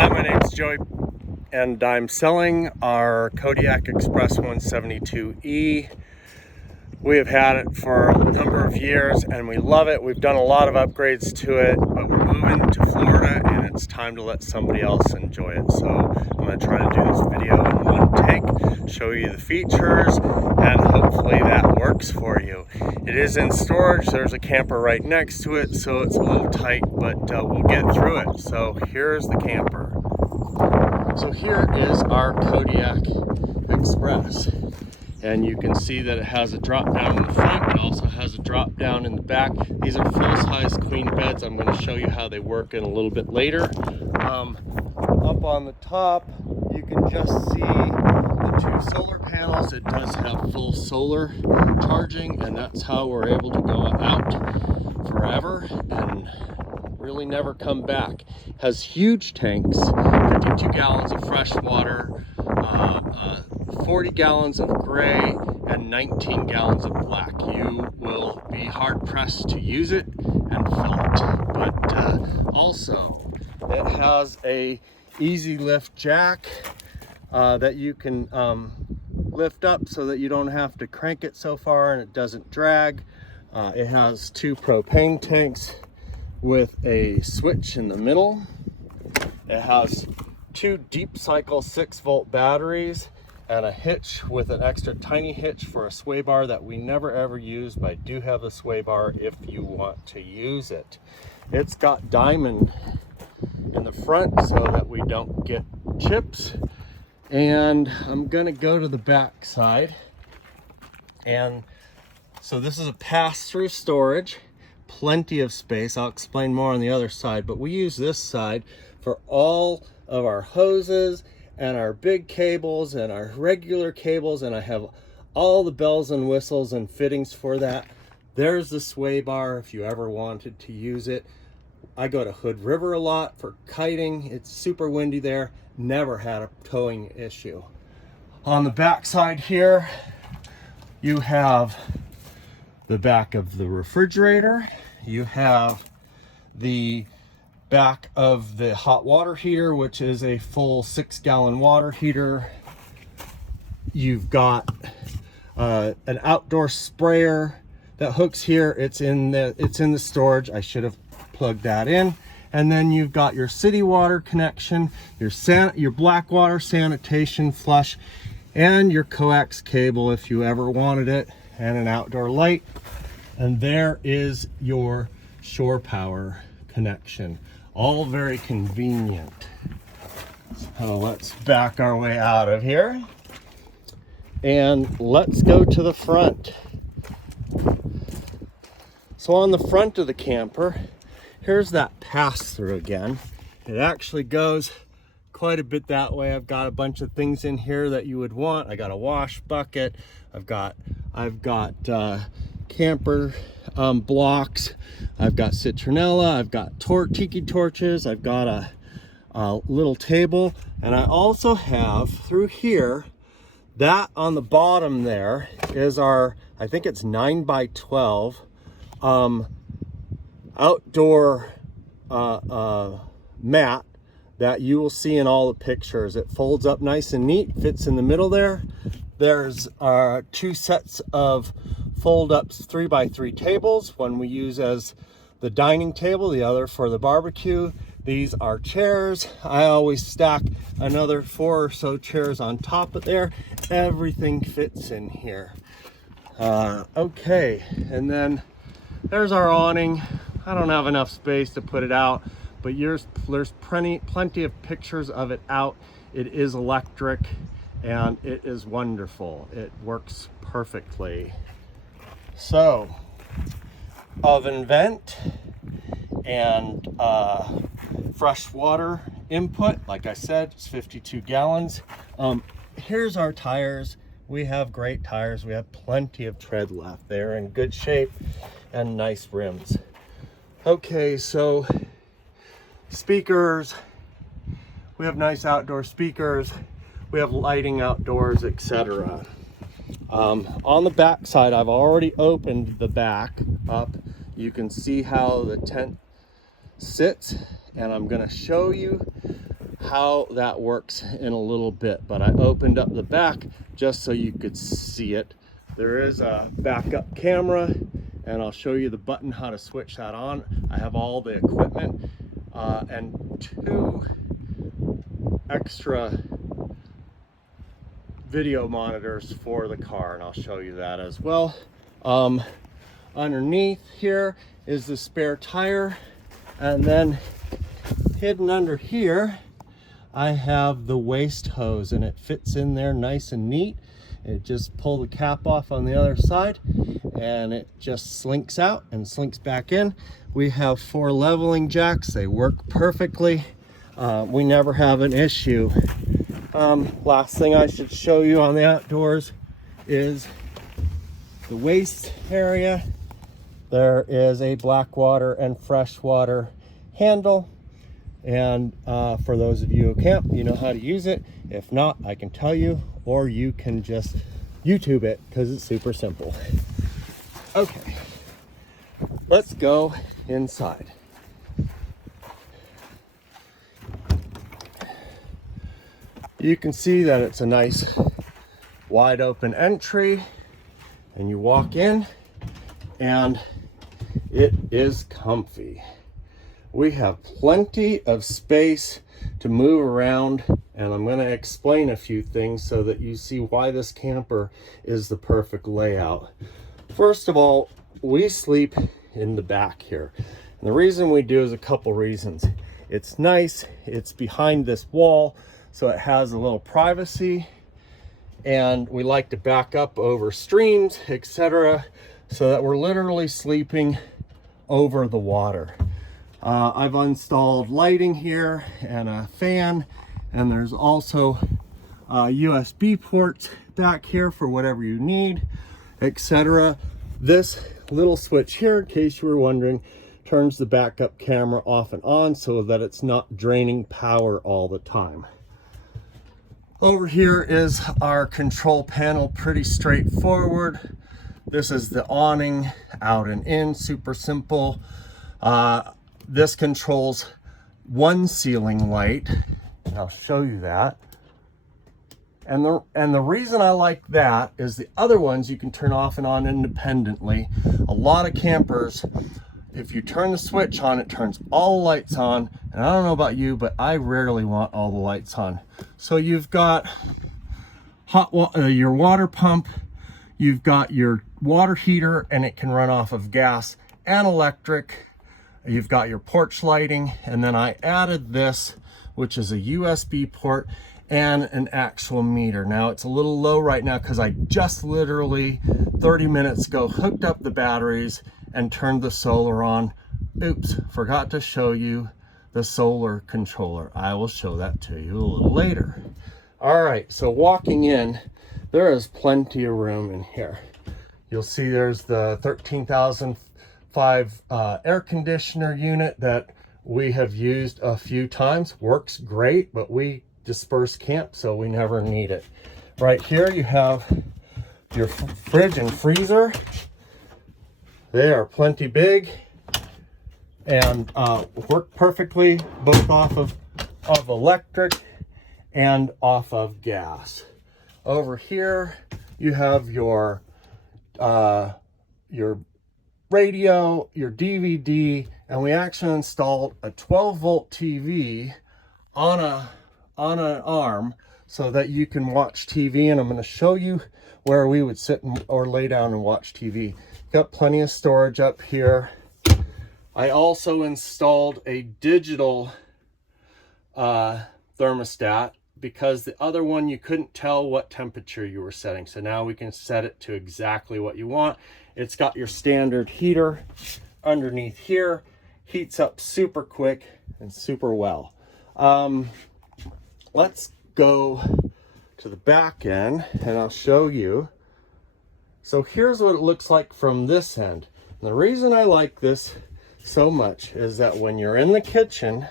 Hi, my name's Joey, and I'm selling our Kodiak Express 172E. We have had it for a number of years and we love it. We've done a lot of upgrades to it, but we're moving to Florida and it's time to let somebody else enjoy it. So I'm going to try to do this video in one take, show you the features, and hopefully that works for you. It is in storage. There's a camper right next to it, so it's a little tight, but we'll get through it. So here's the camper. So here is our Kodiak Express. And you can see that it has a drop down in the front. It also has a drop down in the back. These are full-size queen beds. I'm going to show you how they work in a little bit later. Up on the top, you can just see the 2 solar panels. It does have full solar charging, and that's how we're able to go out forever and really never come back. Has huge tanks, 52 gallons of fresh water, 40 gallons of gray, and 19 gallons of black. You will be hard pressed to use it and fill it. But also, it has a easy lift jack that you can lift up so that you don't have to crank it so far and it doesn't drag. It has 2 propane tanks with a switch in the middle. It has 2 deep cycle 6-volt batteries and a hitch with an extra tiny hitch for a sway bar that we never ever use, but I do have a sway bar if you want to use it. It's got diamond in the front so that we don't get chips. And I'm gonna go to the back side. And so this is a pass-through storage, plenty of space. I'll explain more on the other side, but we use this side for all of our hoses and our big cables and our regular cables, and I have all the bells and whistles and fittings for that. There's the sway bar if you ever wanted to use it. I go to Hood River a lot for kiting. It's super windy there. Never had a towing issue. On the back side here, you have the back of the refrigerator. You have the back of the hot water heater, which is a full 6-gallon water heater. You've got an outdoor sprayer that hooks here. It's in the storage. I should have plugged that in. And then you've got your city water connection, your black water sanitation flush, and your coax cable if you ever wanted it, and an outdoor light. And there is your shore power connection. All very convenient. So let's back our way out of here and let's go to the front. So on the front of the camper, here's that pass-through again. It actually goes quite a bit that way. I've got a bunch of things in here that you would want. I got a wash bucket. I've got camper blocks. I've got citronella. I've got tiki torches. I've got a little table, and I also have through here, that on the bottom there is our, I think it's 9x12 outdoor mat that you will see in all the pictures. It folds up nice and neat, fits in the middle there. There's 2 sets of fold-ups 3x3 tables, one we use as the dining table, the other for the barbecue. These are chairs. I always stack another 4 or so chairs on top of there. Everything fits in here. Okay, and then there's our awning. I don't have enough space to put it out, but there's plenty of pictures of it out. It is electric and it is wonderful. It works perfectly. So, oven vent and fresh water input. Like I said, it's 52 gallons. Here's our tires. We have great tires. We have plenty of tread left. They're in good shape and nice rims. Okay, so speakers. We have nice outdoor speakers. We have lighting outdoors, etc. On the back side, I've already opened the back up. You can see how the tent sits, and I'm going to show you how that works in a little bit, but I opened up the back just so you could see it. There is a backup camera, and I'll show you the button how to switch that on. I have all the equipment and 2 extra video monitors for the car, and I'll show you that as well. Underneath here is the spare tire, and then hidden under here I have the waste hose, and it fits in there nice and neat. It just pull the cap off on the other side and it just slinks out and slinks back in. We have 4 leveling jacks. They work perfectly. We never have an issue. Last thing I should show you on the outdoors is the waste area. There is a blackwater and freshwater handle, and for those of you who camp, you know how to use it. If not, I can tell you, or you can just YouTube it because it's super simple. Okay, let's go inside. You can see that it's a nice wide open entry, and you walk in and it is comfy. We have plenty of space to move around, and I'm going to explain a few things so that you see why this camper is the perfect layout. First of all, we sleep in the back here. And the reason we do is a couple reasons. It's nice, it's behind this wall, so it has a little privacy, and we like to back up over streams, etc., so that we're literally sleeping over the water. I've installed lighting here and a fan, and there's also USB ports back here for whatever you need, etc. This little switch here, in case you were wondering, turns the backup camera off and on so that it's not draining power all the time. Over here is our control panel, pretty straightforward. This is the awning, out and in, super simple. This controls one ceiling light, and I'll show you that. And the reason I like that is the other ones you can turn off and on independently. A lot of campers, if you turn the switch on, it turns all the lights on. And I don't know about you, but I rarely want all the lights on. So you've got your water pump, you've got your water heater, and it can run off of gas and electric. You've got your porch lighting, and then I added this, which is a USB port and an actual meter. Now it's a little low right now because I just literally 30 minutes ago hooked up the batteries and turned the solar on. Oops, forgot to show you the solar controller. I will show that to you a little later. All right, so walking in, there is plenty of room in here. You'll see there's the 13,005 air conditioner unit that we have used a few times. Works great, but we disperse camp, so we never need it. Right here you have your fridge and freezer. They are plenty big and work perfectly, both off of electric and off of gas. Over here you have your radio, your DVD, and we actually installed a 12-volt TV on an arm so that you can watch TV, and I'm going to show you where we would sit or lay down and watch TV. Got plenty of storage up here. I also installed a digital thermostat because the other one you couldn't tell what temperature you were setting. So now we can set it to exactly what you want. It's got your standard heater underneath here. Heats up super quick and super well. Let's go to the back end and I'll show you. So here's what it looks like from this end. And the reason I like this so much is that when you're in the kitchen,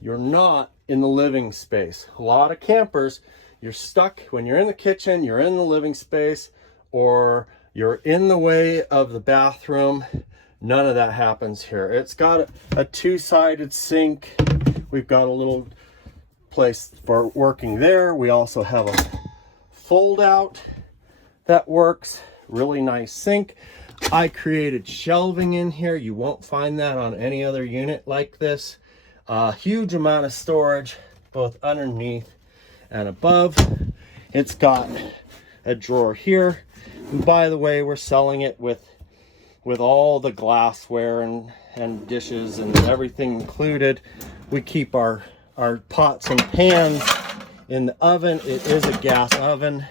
you're not in the living space. A lot of campers, you're stuck when you're in the kitchen, you're in the living space, or you're in the way of the bathroom. None of that happens here. It's got a two-sided sink. we've got a little place for working there. We also have a fold out that works. Really nice sink. I created shelving in here. You won't find that on any other unit like this. Huge amount of storage both underneath and above. It's got a drawer here. And by the way, we're selling it with all the glassware and dishes and everything included. We keep our pots and pans in the oven. It is a gas oven.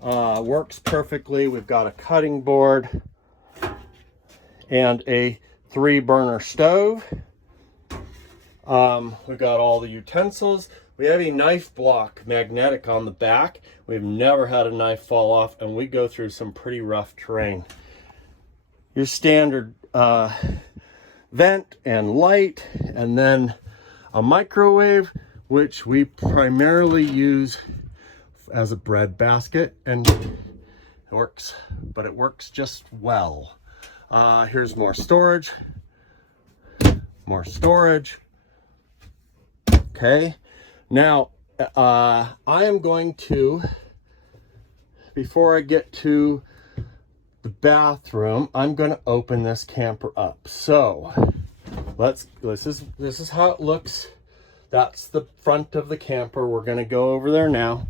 Works perfectly. We've got a cutting board and a 3-burner stove. We've got all the utensils. We have a knife block magnetic on the back. We've never had a knife fall off, and we go through some pretty rough terrain. Your standard vent and light, and then a microwave, which we primarily use as a bread basket, and it works, but it works just well. Here's more storage. Okay, now I am going to, before I get to the bathroom, I'm going to open this camper up. So this is how it looks. That's the front of the camper. We're going to go over there now.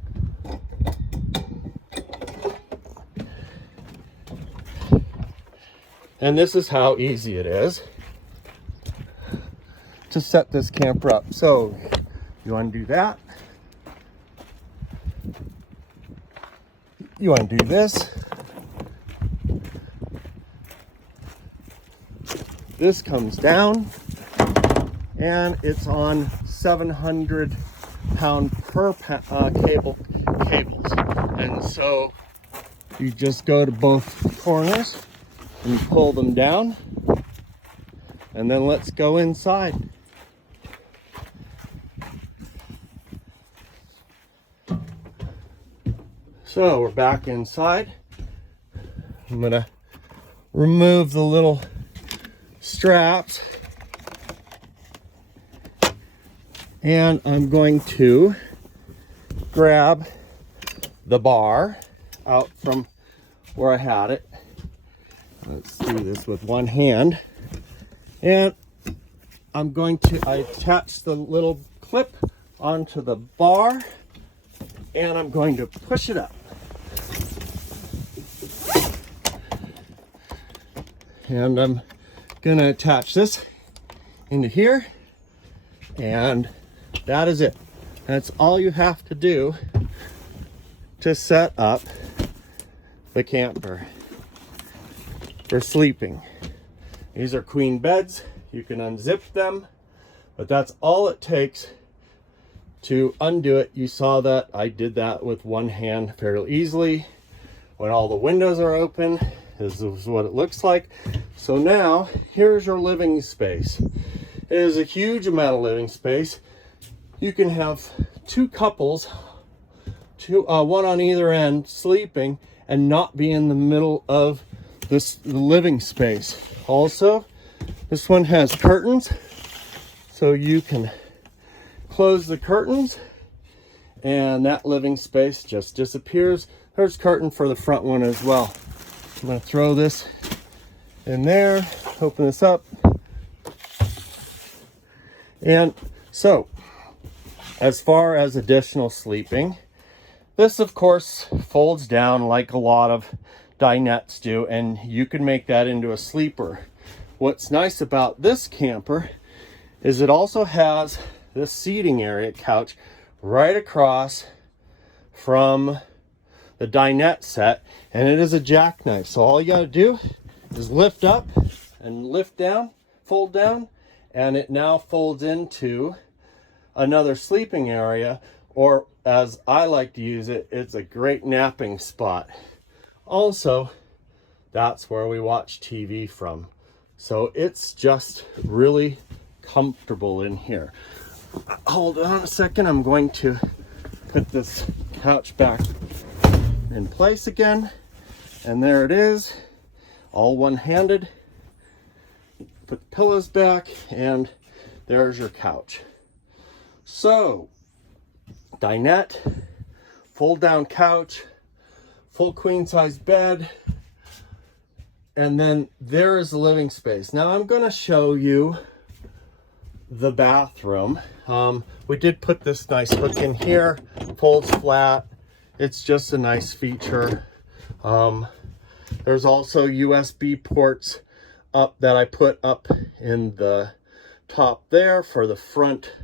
And this is how easy it is to set this camper up. So you undo that. You undo this. This comes down, and it's on 700-pound per cables. And so you just go to both corners and pull them down, and then let's go inside. So we're back inside. I'm gonna remove the little straps, and I'm going to grab the bar out from where I had it. Let's do this with one hand, and I'm going to attach the little clip onto the bar, and I'm going to push it up. And I'm gonna attach this into here, and that is it. That's all you have to do to set up the camper for sleeping. These are queen beds. You can unzip them, but that's all it takes to undo it. You saw that I did that with one hand fairly easily. When all the windows are open, this is what it looks like. So now here's your living space. It is a huge amount of living space. You can have 2 couples, one on either end, sleeping and not be in the middle of the living space. Also, this one has curtains, so you can close the curtains and that living space just disappears. There's curtain for the front one as well. I'm going to throw this in there, open this up. And so, as far as additional sleeping, this of course folds down like a lot of dinettes do, and you can make that into a sleeper. What's nice about this camper is it also has this seating area couch right across from the dinette set, and it is a jackknife. So all you got to do is lift up and lift down, fold down, and it now folds into another sleeping area, or as I like to use it, it's a great napping spot. Also, that's where we watch TV from. So it's just really comfortable in here. Hold on a second, I'm going to put this couch back in place again, and there it is, all one-handed. Put the pillows back, and there's your couch. So, dinette, fold down couch, full queen size bed, and then there is the living space. Now I'm going to show you the bathroom. We did put this nice hook in here, folds flat. It's just a nice feature. There's also USB ports up that I put up in the top there for the front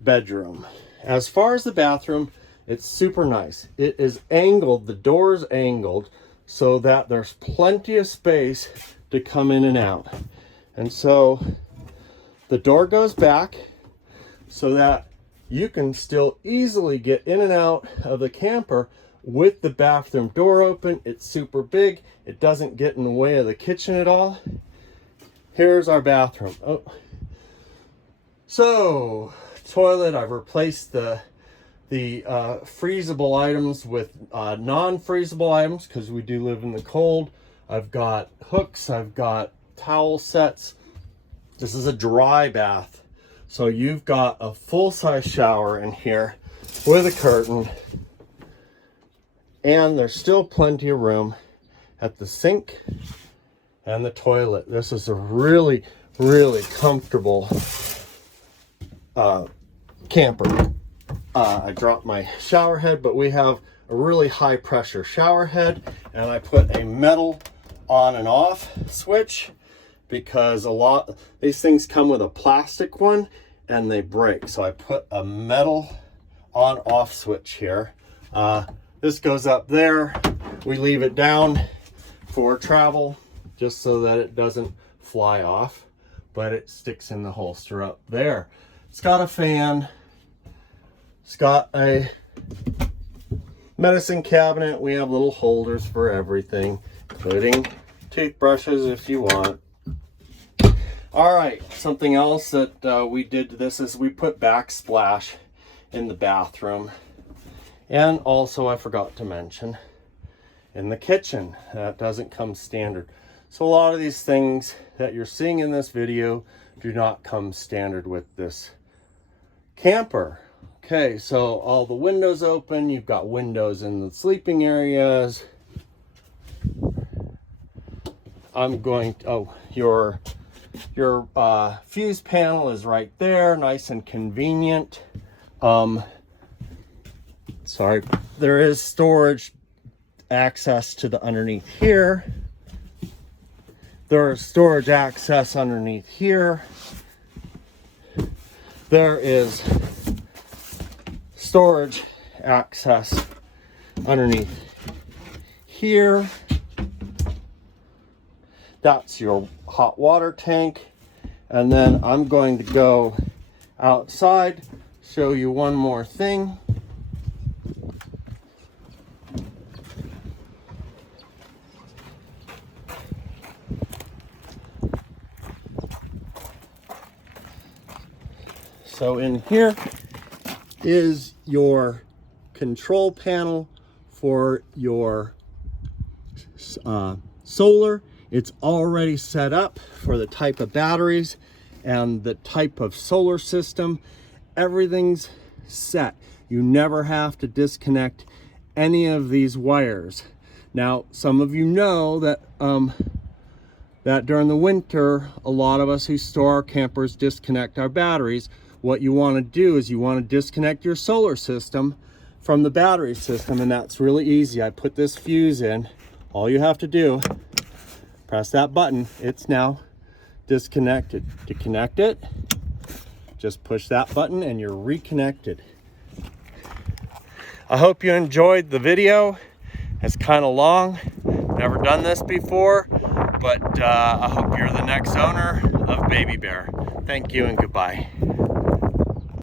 bedroom. As far as the bathroom, it's super nice. It is angled, the door is angled so that there's plenty of space to come in and out. And so the door goes back so that you can still easily get in and out of the camper with the bathroom door open. It's super big. It doesn't get in the way of the kitchen at all. Here's our bathroom. Oh. So, toilet, I've replaced the freezable items with non-freezable items because we do live in the cold. I've got hooks, I've got towel sets. This is a dry bath. So you've got a full-size shower in here with a curtain. And there's still plenty of room at the sink and the toilet. This is a really, really comfortable camper. I dropped my shower head, but we have a really high pressure shower head, and I put a metal on and off switch because these things come with a plastic one and they break. So I put a metal on off switch here. This goes up there. We leave it down for travel just so that it doesn't fly off, but it sticks in the holster up there. It's got a fan. It's got a medicine cabinet. We have little holders for everything, including toothbrushes if you want. All right, something else that we did to this is we put backsplash in the bathroom. And also, I forgot to mention, in the kitchen, that doesn't come standard. So a lot of these things that you're seeing in this video do not come standard with this camper. Okay, so all the windows open. You've got windows in the sleeping areas. Your fuse panel is right there, nice and convenient. Sorry, there is storage access to the underneath here. There is storage access underneath here. There is storage access underneath here. That's your hot water tank. And then I'm going to go outside, show you one more thing. So in here is your control panel for your solar. It's already set up for the type of batteries and the type of solar system. Everything's set. You never have to disconnect any of these wires. Now, some of you know that that during the winter, a lot of us who store our campers disconnect our batteries. What you want to do is you want to disconnect your solar system from the battery system, and that's really easy. I put this fuse in. All you have to do, press that button. It's now disconnected. To connect it, just push that button and you're reconnected. I hope you enjoyed the video. It's kind of long. Never done this before, but I hope you're the next owner of Baby Bear. Thank you and goodbye.